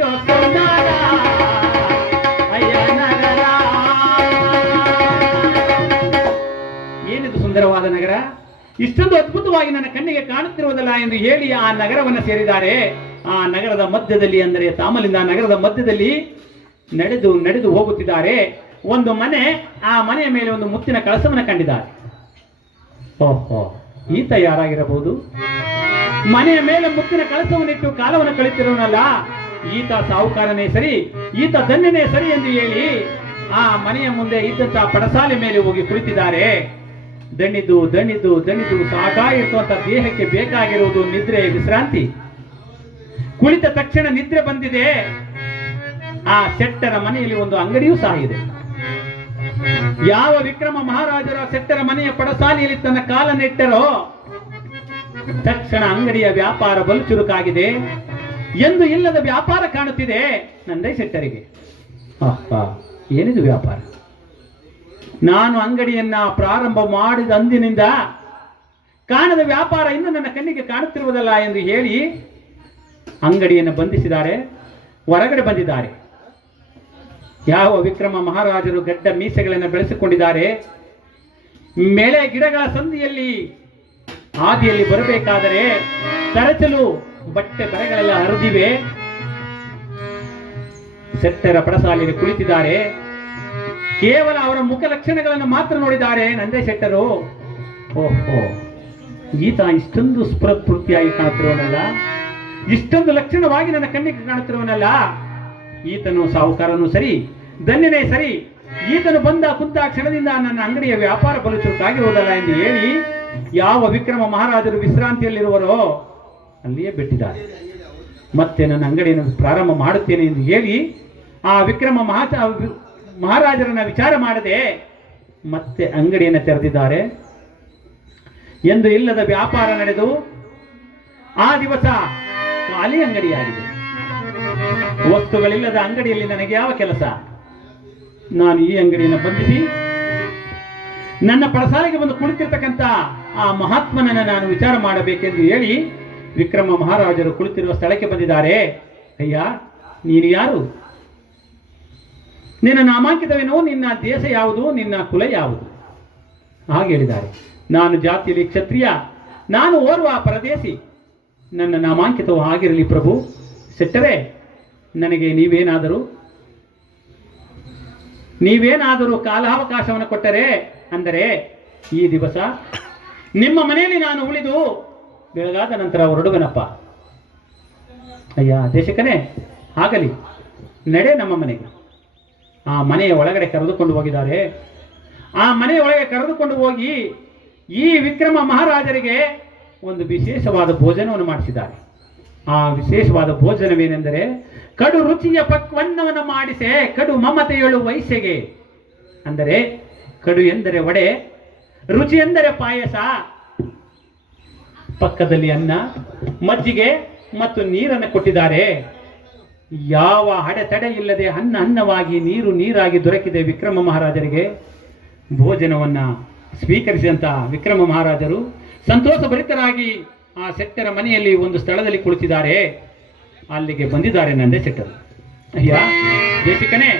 ಎಷ್ಟು ಸುಂದರ ಅಯ್ಯ ನಗರ. ಏನಿದು ಸುಂದರವಾದ ನಗರ, ಇಷ್ಟೊಂದು ಅದ್ಭುತವಾಗಿ ನನ್ನ ಕಣ್ಣಿಗೆ ಕಾಣುತ್ತಿರುವುದಲ್ಲ ಎಂದು ಹೇಳಿ ಆ ನಗರವನ್ನು ಸೇರಿದ್ದಾರೆ. ಆ ನಗರದ ಮಧ್ಯದಲ್ಲಿ, ಅಂದರೆ ತಾಮಲಿಂದ ನಗರದ ಮಧ್ಯದಲ್ಲಿ ನಡೆದು ನಡೆದು ಹೋಗುತ್ತಿದ್ದಾರೆ. ಒಂದು ಮನೆ, ಆ ಮನೆಯ ಮೇಲೆ ಒಂದು ಮುತ್ತಿನ ಕಳಸವನ್ನು ಕಂಡಿದ್ದಾರೆ. ಓಹೋ, ಈತ ಯಾರಾಗಿರಬಹುದು? ಮನೆಯ ಮೇಲೆ ಮುತ್ತಿನ ಕಳಸವನ್ನಿಟ್ಟು ಕಾಲವನ್ನು ಕಳೆತಿರೋನಲ್ಲ, ಈತ ಸಾಹುಕಾರನೇ ಸರಿ, ಈತ ಧನ್ಯನೇ ಸರಿ ಎಂದು ಹೇಳಿ ಆ ಮನೆಯ ಮುಂದೆ ಇದ್ದಂತಹ ಪಡಸಾಲೆ ಮೇಲೆ ಹೋಗಿ ಕುಳಿತಿದ್ದಾರೆ. ದಣಿದು ದಣಿದು ದಣಿದು ಸಾಕಾಗಿರುವಂತ ದೇಹಕ್ಕೆ ಬೇಕಾಗಿರುವುದು ನಿದ್ರೆ, ವಿಶ್ರಾಂತಿ. ಕುಳಿತ ತಕ್ಷಣ ನಿದ್ರೆ ಬಂದಿದೆ. ಆ ಶೆಟ್ಟರ ಮನೆಯಲ್ಲಿ ಒಂದು ಅಂಗಡಿಯೂ ಸಹ ಇದೆ. ಯಾವ ವಿಕ್ರಮ ಮಹಾರಾಜರ ಶೆಟ್ಟರ ಮನೆಯ ಪಡಸಾಲೆಯಲ್ಲಿ ತನ್ನ ಕಾಲನ್ನಿಟ್ಟರೋ ತಕ್ಷಣ ಅಂಗಡಿಯ ವ್ಯಾಪಾರ ಬಲು ಚುರುಕಾಗಿದೆ. ಎಂದು ಇಲ್ಲದ ವ್ಯಾಪಾರ ಕಾಣುತ್ತಿದೆ ನಂದೇ ಶೆಟ್ಟರಿಗೆ. ಏನಿದು ವ್ಯಾಪಾರ? ನಾನು ಅಂಗಡಿಯನ್ನ ಪ್ರಾರಂಭ ಮಾಡಿದ ಅಂದಿನಿಂದ ಕಾಣದ ವ್ಯಾಪಾರ ಇನ್ನು ನನ್ನ ಕಣ್ಣಿಗೆ ಕಾಣುತ್ತಿರುವುದಲ್ಲ ಎಂದು ಹೇಳಿ ಅಂಗಡಿಯನ್ನು ಬಂಧಿಸಿದ್ದಾರೆ. ಹೊರಗಡೆ ಬಂದಿದ್ದಾರೆ. ಯಾವ ವಿಕ್ರಮ ಮಹಾರಾಜರು ಗಡ್ಡ ಮೀಸೆಗಳನ್ನು ಬೆಳೆಸಿಕೊಂಡಿದ್ದಾರೆ. ಮೇಳೆ ಗಿಡಗಳ ಸಂಧಿಯಲ್ಲಿ ಹಾದಿಯಲ್ಲಿ ಬರಬೇಕಾದರೆ ತರಚಲು ಬಟ್ಟೆ ಬರೆಗಳೆಲ್ಲ ಹರಿದಿವೆ. ಶೆಟ್ಟರ ಪಡಸಾಲೆಯಲ್ಲಿ ಕುಳಿತಿದ್ದಾರೆ. ಕೇವಲ ಅವರ ಮುಖ ಲಕ್ಷಣಗಳನ್ನು ಮಾತ್ರ ನೋಡಿದ್ದಾರೆ ನಂದೇ ಶೆಟ್ಟರು. ಓಹೋ, ಈತ ಇಷ್ಟೊಂದು ಸ್ಫುರ್ತಿಯಾಗಿ ಕಾಣುತ್ತಿರುವನಲ್ಲ, ಇಷ್ಟೊಂದು ಲಕ್ಷಣವಾಗಿ ನನ್ನ ಕಣ್ಣಿಗೆ ಕಾಣುತ್ತಿರುವನಲ್ಲ. ಈತನು ಸಾಹುಕಾರನು ಸರಿ, ಧನ್ಯನೇ ಸರಿ. ಈತನು ಬಂದ ಕುಂತ ಕ್ಷಣದಿಂದ ನನ್ನ ಅಂಗಡಿಯ ವ್ಯಾಪಾರ ಬಲು ಚುರುಕಾಗಿರುವುದಲ್ಲ ಎಂದು ಹೇಳಿ ಯಾವ ವಿಕ್ರಮ ಮಹಾರಾಜರು ವಿಶ್ರಾಂತಿಯಲ್ಲಿರುವರೋ ಅಲ್ಲಿಯೇ ಬಿಟ್ಟಿದ್ದಾರೆ. ಮತ್ತೆ ನನ್ನ ಅಂಗಡಿಯನ್ನು ಪ್ರಾರಂಭ ಮಾಡುತ್ತೇನೆ ಎಂದು ಹೇಳಿ ಆ ವಿಕ್ರಮ ಮಹಾರಾಜರನ್ನ ವಿಚಾರ ಮಾಡದೆ ಮತ್ತೆ ಅಂಗಡಿಯನ್ನು ತೆರೆದಿದ್ದಾರೆ. ಎಂದು ಇಲ್ಲದ ವ್ಯಾಪಾರ ನಡೆದು ಆ ದಿವಸ ಖಾಲಿ ಅಂಗಡಿಯಾಗಿದೆ. ವಸ್ತುಗಳಿಲ್ಲದ ಅಂಗಡಿಯಲ್ಲಿ ನನಗೆ ಯಾವ ಕೆಲಸ? ನಾನು ಈ ಅಂಗಡಿಯನ್ನು ಬಂಧಿಸಿ ನನ್ನ ಪಡಸಾಲೆಗೆ ಬಂದು ಕುಳಿತಿರ್ತಕ್ಕಂಥ ಆ ಮಹಾತ್ಮನನ್ನು ನಾನು ವಿಚಾರ ಮಾಡಬೇಕೆಂದು ಹೇಳಿ ವಿಕ್ರಮ ಮಹಾರಾಜರು ಕುಳಿತಿರುವ ಸ್ಥಳಕ್ಕೆ ಬಂದಿದ್ದಾರೆ. ಅಯ್ಯ, ನೀನು ಯಾರು? ನಿನ್ನ ನಾಮಾಂಕಿತವೇನು? ನಿನ್ನ ದೇಶ ಯಾವುದು? ನಿನ್ನ ಕುಲ ಯಾವುದು? ಹಾಗೆ ಹೇಳಿದ್ದಾರೆ. ನಾನು ಜಾತಿಯಲ್ಲಿ ಕ್ಷತ್ರಿಯ, ನಾನು ಓರ್ವ ಪರದೇಶಿ. ನನ್ನ ನಾಮಾಂಕಿತವು ಆಗಿರಲಿ ಪ್ರಭು. ಶೆಟ್ಟರೇ, ನನಗೆ ನೀವೇನಾದರೂ ಕಾಲಾವಕಾಶವನ್ನು ಕೊಟ್ಟರೆ, ಅಂದರೆ ಈ ದಿವಸ ನಿಮ್ಮ ಮನೆಯಲ್ಲಿ ನಾನು ಉಳಿದು ಬೆಳಗಾದ ನಂತರ ಹೊರಡುವೆನಪ್ಪ. ಅಯ್ಯ ದೇಶಕನೇ, ಆಗಲಿ, ನಡೆ ನಮ್ಮ ಮನೆಗೆ. ಆ ಮನೆಯ ಒಳಗಡೆ ಕರೆದುಕೊಂಡು ಹೋಗಿದ್ದಾರೆ. ಆ ಮನೆಯ ಒಳಗೆ ಕರೆದುಕೊಂಡು ಹೋಗಿ ಈ ವಿಕ್ರಮ ಮಹಾರಾಜರಿಗೆ ಒಂದು ವಿಶೇಷವಾದ ಭೋಜನವನ್ನು ಮಾಡಿಸಿದ್ದಾರೆ. ಆ ವಿಶೇಷವಾದ ಭೋಜನವೇನೆಂದರೆ ಕಡು ರುಚಿಯ ಪಕ್ವನ್ನವನ್ನು ಮಾಡಿಸೆ ಕಡು ಮಮತೆಯಳು ವಯಸ್ಸೆಗೆ. ಅಂದರೆ ಕಡು ಎಂದರೆ ವಡೆ, ರುಚಿ ಎಂದರೆ ಪಾಯಸ, ಪಕ್ಕದಲ್ಲಿ ಅನ್ನ, ಮಜ್ಜಿಗೆ ಮತ್ತು ನೀರನ್ನು ಕೊಟ್ಟಿದ್ದಾರೆ. ಯಾವ ಅಡೆತಡೆ ಇಲ್ಲದೆ ಅನ್ನವಾಗಿ ನೀರು ನೀರಾಗಿ ದೊರಕಿದೆ ವಿಕ್ರಮ ಮಹಾರಾಜರಿಗೆ. ಭೋಜನವನ್ನ ಸ್ವೀಕರಿಸಿದಂತ ವಿಕ್ರಮ ಮಹಾರಾಜರು ಸಂತೋಷ ಭರಿತರಾಗಿ ಆ ಶೆಟ್ಟರ ಮನೆಯಲ್ಲಿ ಒಂದು ಸ್ಥಳದಲ್ಲಿ ಕುಳಿತಿದ್ದಾರೆ. ಅಲ್ಲಿಗೆ ಬಂದಿದ್ದಾರೆ ನಂದೇ ಶೆಟ್ಟರು. ಅಯ್ಯ ದೇಶಿಕನೇ,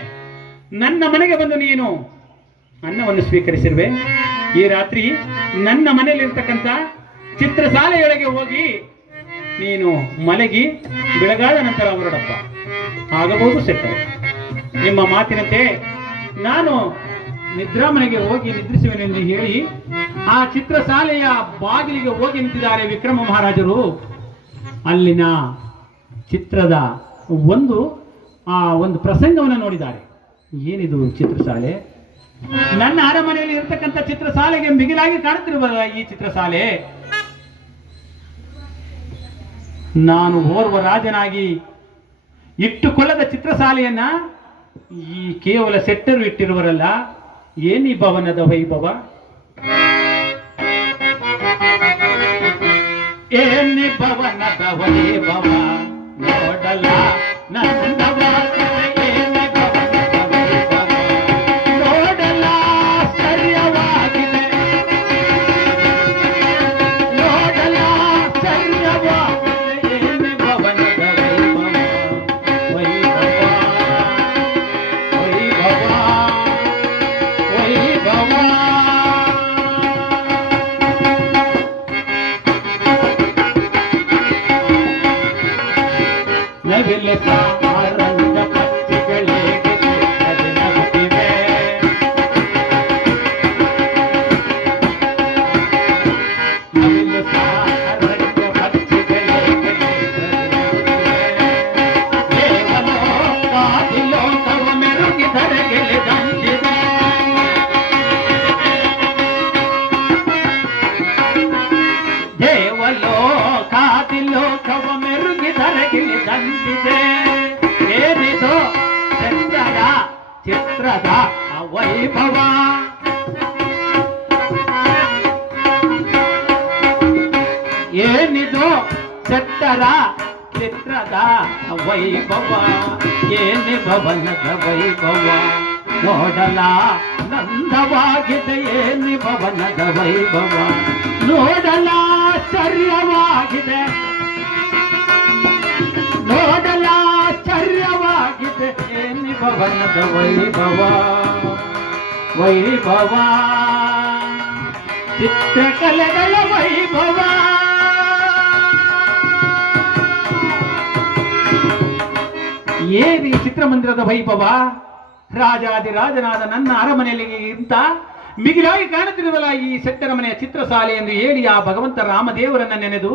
ನನ್ನ ಮನೆಗೆ ಬಂದು ನೀನು ಅನ್ನವನ್ನು ಸ್ವೀಕರಿಸಿರುವೆ. ಈ ರಾತ್ರಿ ನನ್ನ ಮನೆಯಲ್ಲಿರ್ತಕ್ಕಂಥ ಚಿತ್ರಶಾಲೆಯೊಳಗೆ ಹೋಗಿ ನೀನು ಮಲಗಿ ಬೆಳಗಾದ ನಂತರ ಹೊರಡಪ್ಪ. ಆಗಬಹುದು ಶೆಟ್ಟರು. ನಿಮ್ಮ ಮಾತಿನಂತೆ ನಾನು ನಿದ್ರಾಮನೆಗೆ ಹೋಗಿ ನಿದ್ರಿಸುವೆನೆಂದು ಹೇಳಿ ಆ ಚಿತ್ರಶಾಲೆಯ ಬಾಗಿಲಿಗೆ ಹೋಗಿ ನಿಂತಿದ್ದಾರೆ ವಿಕ್ರಮ ಮಹಾರಾಜರು. ಅಲ್ಲಿನ ಚಿತ್ರದ ಒಂದು ಪ್ರಸಂಗವನ್ನು ನೋಡಿದ್ದಾರೆ. ಏನಿದು ಚಿತ್ರಶಾಲೆ? ನನ್ನ ಅರಮನೆಯಲ್ಲಿ ಇರತಕ್ಕಂಥ ಚಿತ್ರಶಾಲೆಗೆ ಮಿಗಿಲಾಗಿ ಕಾಣುತ್ತಿರುವ ಈ ಚಿತ್ರಶಾಲೆ ನಾನು ಓರ್ವ ರಾಜನಾಗಿ ಇಟ್ಟುಕೊಳ್ಳದ ಚಿತ್ರಶಾಲೆಯನ್ನ ಈ ಕೇವಲ ಶೆಟ್ಟರು ಇಟ್ಟಿರುವರಲ್ಲ. ಏನಿ ಭವನದ ವೈಭವ, ಏನಿ ಭವನದ ವೈಭವ ನೋಡಲ್ಲ ನನ್ನ ವೈಭವ ವೈಭವ ಏನಿದು ಚಟ್ಟರ ಚಿತ್ರದ ವೈಭವ ಏನಿ ಭವನದ ವೈಭವ ನೋಡಲ ನಂದವಾಗಿದೆ ಏನಿ ಭವನದ ವೈಭವ ನೋಡಲ ಆಶ್ಚರ್ಯವಾಗಿದೆ ನೋಡಲ ಆಶ್ಚರ್ಯವಾಗಿದೆ ಏನಿ ಭವನದ ವೈಭವ ವೈಭವ ಚಿತ್ರಕಲೆಗಳ ವೈಭವ ಏನಿ ಚಿತ್ರಮಂದಿರದ ವೈಭವ ರಾಜಾದಿರಾಜನಾದ ನನ್ನ ಅರಮನೆಯಲ್ಲಿ ಇಂತ ಮಿಗಿಲಾಗಿ ಕಾಣುತ್ತಿರುವಲ್ಲ ಈ ಶೆಟ್ಟರ ಮನೆಯ ಚಿತ್ರಶಾಲೆ ಎಂದು ಹೇಳಿ ಆ ಭಗವಂತ ರಾಮದೇವರನ್ನ ನೆನೆದು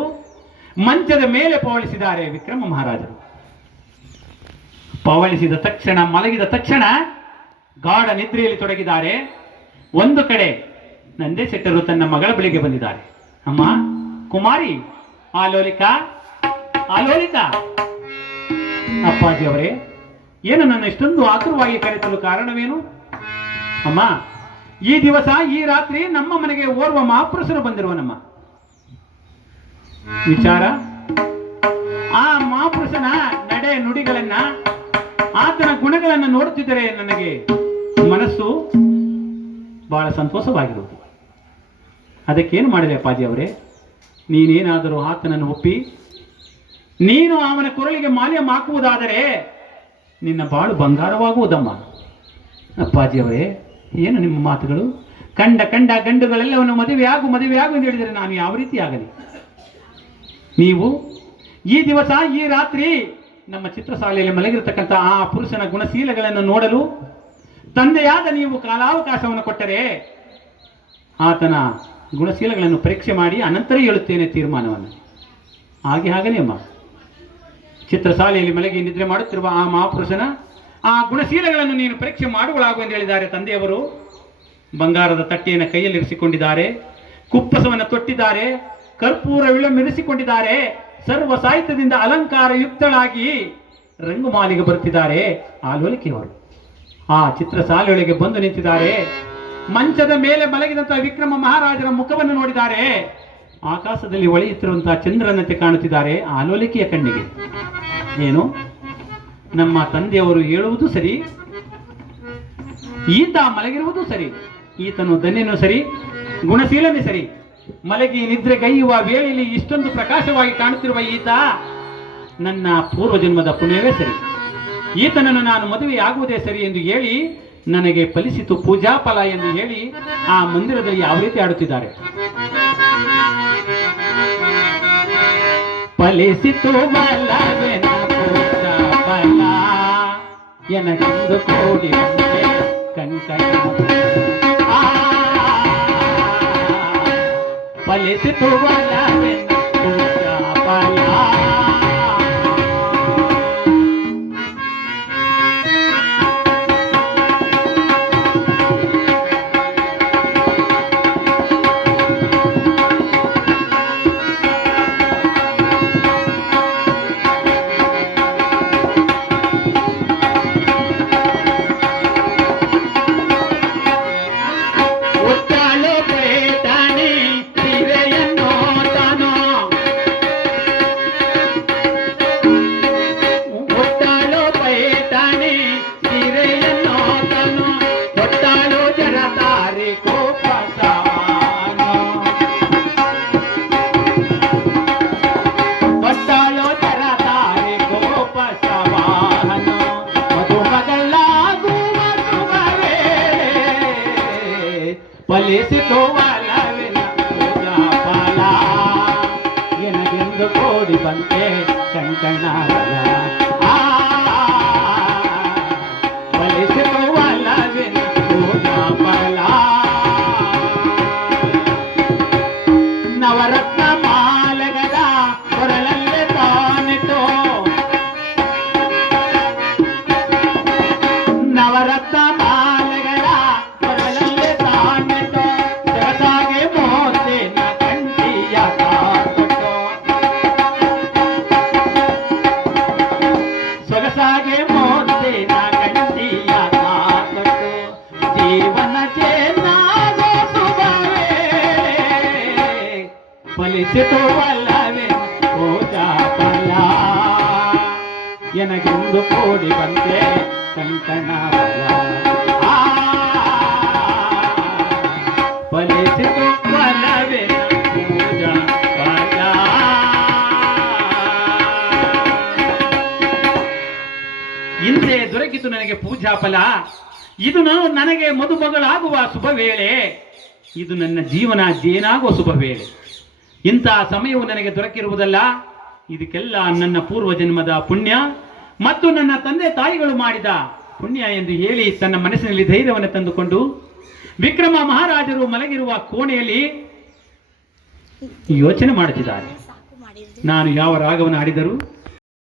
ಮಂಚದ ಮೇಲೆ ಪವಳಿಸಿದ್ದಾರೆ ವಿಕ್ರಮ ಮಹಾರಾಜರು. ಪವಳಿಸಿದ ತಕ್ಷಣ ಮಲಗಿದ ತಕ್ಷಣ ಗಾಢ ನಿದ್ರೆಯಲ್ಲಿ ತೊಡಗಿದ್ದಾರೆ. ಒಂದು ಕಡೆ ನಂದೇ ಶೆಟ್ಟರು ತನ್ನ ಮಗಳ ಬಳಿಗೆ ಬಂದಿದ್ದಾರೆ. ಅಮ್ಮ ಕುಮಾರಿ ಆಲೋಲಿಕಾ ಆಲೋಲಿಕಾ. ಅಪ್ಪಾಜಿ ಅವರೇ, ಏನು ನನ್ನ ಇಷ್ಟೊಂದು ಆತುರವಾಗಿ ಕರೆಸಲು ಕಾರಣವೇನು? ಅಮ್ಮ, ಈ ದಿವಸ ಈ ರಾತ್ರಿ ನಮ್ಮ ಮನೆಗೆ ಓರ್ವ ಮಹಾಪುರುಷರು ಬಂದಿರುವನಮ್ಮ. ವಿಚಾರ ಆ ಮಹಾಪುರುಷನ ನಡೆ ನುಡಿಗಳನ್ನ ಆತನ ಗುಣಗಳನ್ನು ನೋಡುತ್ತಿದ್ದರೆ ನನಗೆ ಮನಸ್ಸು ಬಹಳ ಸಂತೋಷವಾಗಿರುವುದು. ಅದಕ್ಕೇನು ಮಾಡಿದೆ ಅಪ್ಪಾಜಿ ಅವರೇ? ನೀನೇನಾದರೂ ಆತನನ್ನು ಒಪ್ಪಿ ನೀನು ಅವನ ಕೊರಳಿಗೆ ಮಾಲ್ಯ ಹಾಕುವುದಾದರೆ ನಿನ್ನ ಬಾಳು ಬಂಗಾರವಾಗುವುದಮ್ಮ. ಅಪ್ಪಾಜಿ ಅವರೇ, ಏನು ನಿಮ್ಮ ಮಾತುಗಳು? ಕಂಡ ಗಂಡುಗಳೆಲ್ಲವನ್ನು ಮದುವೆಯಾಗು ಎಂದು ಹೇಳಿದರೆ ನಾನು ಯಾವ ರೀತಿ ಆಗಲಿ? ನೀವು ಈ ದಿವಸ ಈ ರಾತ್ರಿ ನಮ್ಮ ಚಿತ್ರಶಾಲೆಯಲ್ಲಿ ಮಲಗಿರತಕ್ಕಂಥ ಆ ಪುರುಷನ ಗುಣಶೀಲಗಳನ್ನು ನೋಡಲು ತಂದೆಯಾದ ನೀವು ಕಾಲಾವಕಾಶವನ್ನು ಕೊಟ್ಟರೆ ಆತನ ಗುಣಶೀಲಗಳನ್ನು ಪರೀಕ್ಷೆ ಮಾಡಿ ಅನಂತರ ಹೇಳುತ್ತೇನೆ ತೀರ್ಮಾನವನ್ನು. ಹಾಗೇ ಅಮ್ಮ, ಚಿತ್ರಶಾಲೆಯಲ್ಲಿ ಮಲಗಿ ನಿದ್ರೆ ಮಾಡುತ್ತಿರುವ ಆ ಮಹಾಪುರುಷನ ಆ ಗುಣಶೀಲಗಳನ್ನು ನೀನು ಪರೀಕ್ಷೆ ಮಾಡುವಳಾಗು ಎಂದು ಹೇಳಿದ್ದಾರೆ ತಂದೆಯವರು. ಬಂಗಾರದ ತಟ್ಟೆಯನ್ನು ಕೈಯಲ್ಲಿರಿಸಿಕೊಂಡಿದ್ದಾರೆ, ಕುಪ್ಪಸವನ್ನು ತೊಟ್ಟಿದ್ದಾರೆ, ಕರ್ಪೂರ ವಿಳಂಬಿರಿಸಿಕೊಂಡಿದ್ದಾರೆ, ಸರ್ವ ಸಾಹಿತ್ಯದಿಂದ ಅಲಂಕಾರ ಯುಕ್ತಳಾಗಿ ರಂಗುಮಾಲಿಗೆ ಬರುತ್ತಿದ್ದಾರೆ ಆಲೋಲಿಕೆಯವರು. ಆ ಚಿತ್ರಶಾಲೆಯೊಳಗೆ ಬಂದು ನಿಂತಿದ್ದಾರೆ. ಮಂಚದ ಮೇಲೆ ಮಲಗಿದಂತಹ ವಿಕ್ರಮ ಮಹಾರಾಜರ ಮುಖವನ್ನು ನೋಡಿದ್ದಾರೆ. ಆಕಾಶದಲ್ಲಿ ಹೊಳೆಯುತ್ತಿರುವಂತಹ ಚಂದ್ರನಂತೆ ಕಾಣುತ್ತಿದ್ದಾರೆ ಆಲೋಲಿಕೆಯ ಕಣ್ಣಿಗೆ. ಏನು, ನಮ್ಮ ತಂದೆಯವರು ಹೇಳುವುದು ಸರಿ, ಈತ ಮಲಗಿರುವುದು ಸರಿ, ಈತನು ಧನ್ಯನೂ ಸರಿ, ಗುಣಶೀಲನೇ ಸರಿ. ಮಲಗಿ ನಿದ್ರೆಗೈಯುವ ವೇಳೆಯಲ್ಲಿ ಇಷ್ಟೊಂದು ಪ್ರಕಾಶವಾಗಿ ಕಾಣುತ್ತಿರುವ ಈತ ನನ್ನ ಪೂರ್ವಜನ್ಮದ ಪುಣ್ಯವೇ ಸರಿ. ಈತನನ್ನು ನಾನು ಮದುವೆ ಆಗುವುದೇ ಸರಿ ಎಂದು ಹೇಳಿ ನನಗೆ ಫಲಿಸಿತು ಪೂಜಾ ಫಲ ಎಂದು ಹೇಳಿ ಆ ಮಂದಿರದಲ್ಲಿ ಯಾವ ರೀತಿ ಆಡುತ್ತಿದ್ದಾರೆ. ಫಲಿಸಿತು ಬಲವೆನ ಪೂಜಾ ಫಲ ಎನಗೆಂದು ಕೋಡಿ ಕಂಕಣ ಫಲಿಸಿತು ಬಲವೆನ ಪೂಜಾ ಫಲ. ಫಲಿಸಿತು ಬಲವೆನ ಪೂಜಾ ಫಲ ಎನಗೆಂದು ಕೋಡಿ ಬಂತೆ ಕಂಕಣ ಬಲ. ಫಲಿಸಿತು ಬಲವೆನ ಪೂಜಾ ಫಲ. ನವರತ್ನ ಮಾಲಗದ ಕೊರಳಲ್ಲೇ ತಾನಿತು, ನವರತ್ನ ಮಾಲಗದ ಕೊರಳಲ್ಲೇ ತಾನಿತು, ಜಗತ್ತಾಗೆ ಮೋತಿನ ಕಂಠಿಯ ಕಾತುತು. ಫಲಿಸಿತು ಅಲ್ಲವೇ ಪೂಜಾ ಫಲ ಎನಗೆಂದು ಕೂಡಿ ಬಂದೆ ಕಂಕಣ ಫಲ ಫಲಿಸಿತು ಅಲ್ಲವೇ ಪೂಜಾ ಫಲ. ಹಿಂದೆ ದೊರಕಿತು ನನಗೆ ಪೂಜಾ ಫಲ, ಇದು ನನಗೆ ಮದುಮಗಳಾಗುವ ಶುಭ ವೇಳೆ, ಇದು ನನ್ನ ಜೀವನ ಜೇನಾಗುವ ಶುಭ ವೇಳೆ. ಇಂತಹ ಸಮಯವು ನನಗೆ ದೊರಕಿರುವುದಲ್ಲ, ಇದಕ್ಕೆಲ್ಲ ನನ್ನ ಪೂರ್ವ ಜನ್ಮದ ಪುಣ್ಯ ಮತ್ತು ನನ್ನ ತಂದೆ ತಾಯಿಗಳು ಮಾಡಿದ ಪುಣ್ಯ ಎಂದು ಹೇಳಿ ತನ್ನ ಮನಸ್ಸಿನಲ್ಲಿ ಧೈರ್ಯವನ್ನು ತಂದುಕೊಂಡು ವಿಕ್ರಮ ಮಹಾರಾಜರು ಮಲಗಿರುವ ಕೋಣೆಯಲ್ಲಿ ಯೋಚನೆ ಮಾಡುತ್ತಿದ್ದಾರೆ. ನಾನು ಯಾವ ರಾಗವನ್ನು ಹಾಡಿದರೂ